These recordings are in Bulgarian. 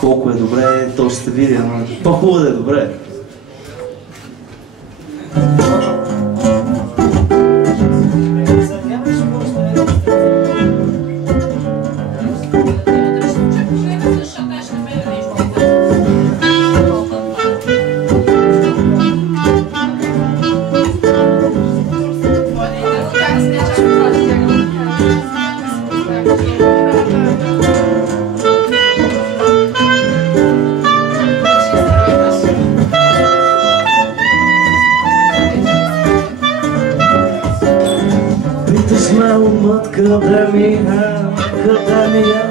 Колко е добре, то ще се види, ама по-хубаво да е добре. Къде ми е, къде ми е?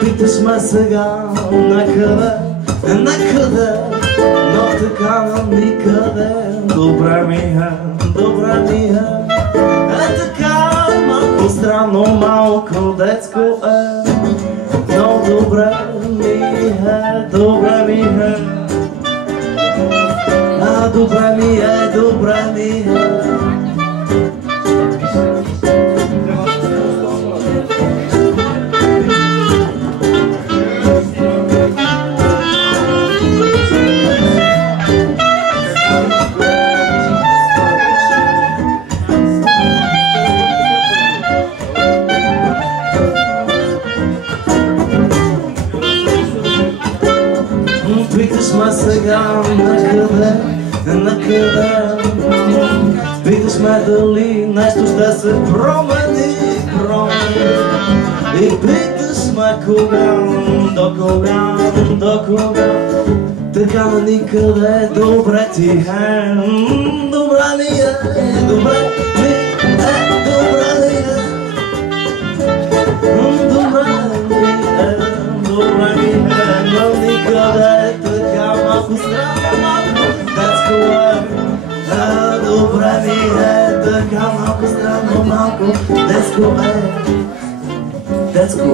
Питаш ме сега накъде, накъде, но така на никъде. Добре ми е, добре ми е. Така малко странно, малко детско е, но добре ми е, добре ми е. Добре ми е, добре ми е. Питаш ме сега накъде, накъде. Питаш ме дали нещо ще се промени, промени. И питаш ме кога, до кога, до кога. Така на никъде, добре ти е, добре ми е, добре ми е, добре ми е. Добре ми е, добре ми е, но никъде. Малко странно, малко детско е. Добре ми е, така малко странно, малко детско е. Детско е.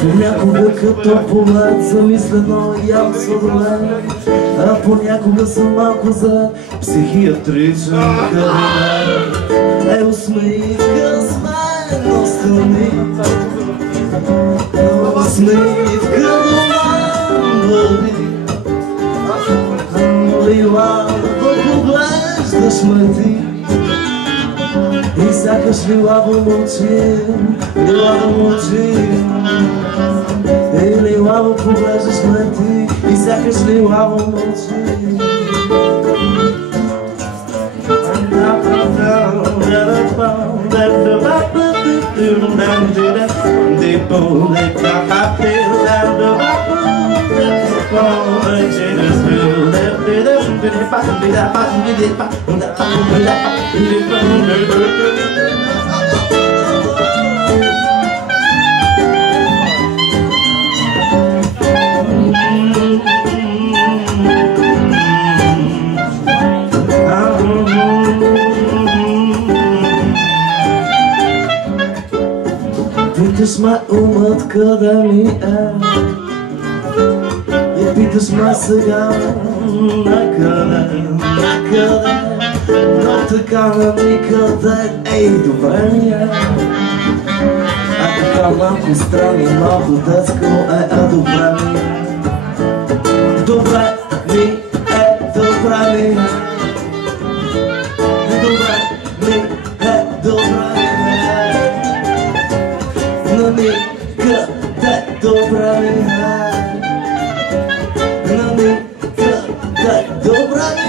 Понякога като поглед замислено ям сладолен, а понякога съм малко за психиатричен кабинет. Усмивка с мен остани, усмивка до мен върви. Лила да поглеждаш ме ти и сякаш лилаво мълчим, лилаво мълчим. И лилаво поглеждаш ме ти и сякаш лилаво мълчим. Питаш ме умът къде ми е и питаш ме сега накъде, накъде, но така на никъде. Ей, добре ми е, така малко странно, малко детско е, добре ми е, добре ми е, добре ми е, добре ми е, добре ми е. На никъде, добре ми е, на никъде, добре ми е.